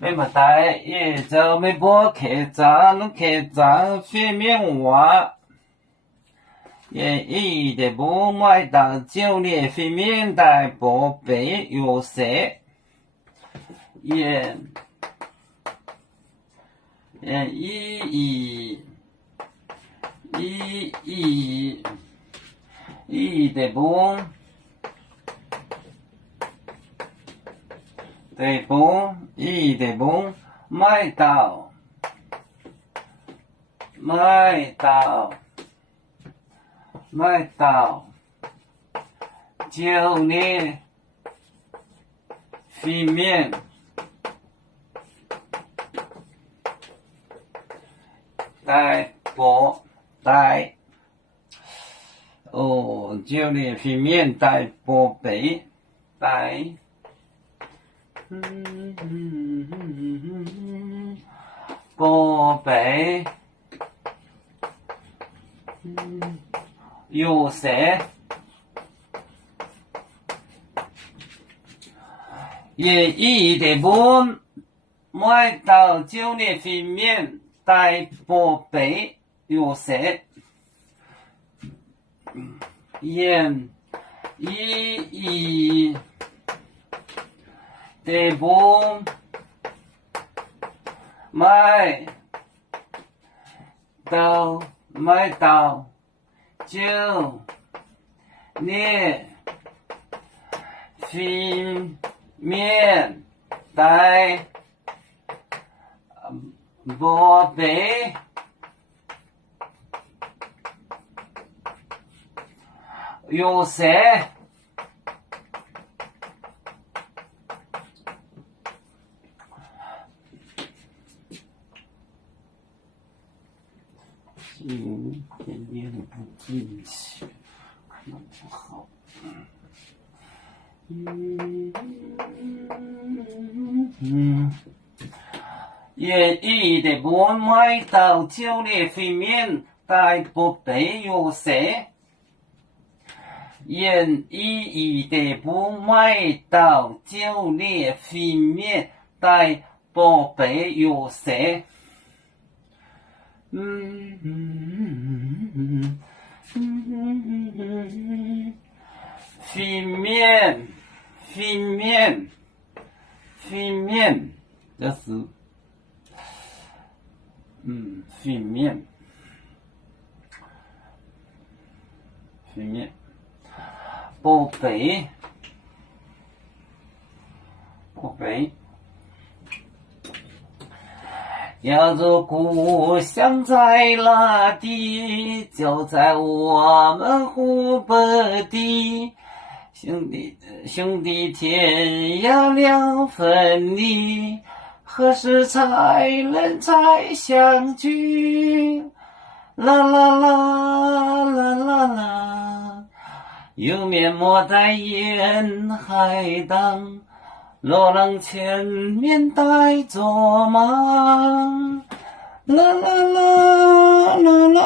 没么带也就没波客栈飞面娃，也一的不买到酒店飞面带波背有色，也一的不。对不？一对不？买到酒店飞面带波带哦，酒店飞面带波背带。宝贝，有谁？也一点不买到酒店飞面带宝贝有谁？也一点不买到酒店飞面带宝贝有谁？有点点的不进去，看到不好。也一的不买到酒店飞面带宝贝有谁？也一的不买到酒店飞面带宝贝有谁？飞面，这是，飞面，宝贝，要做故乡在哪地？就在我们湖北地。兄弟天涯两分离，何时才能再相聚？啦啦啦啦啦啦，有面没在沿海荡，若能前面带着马，啦啦啦啦啦。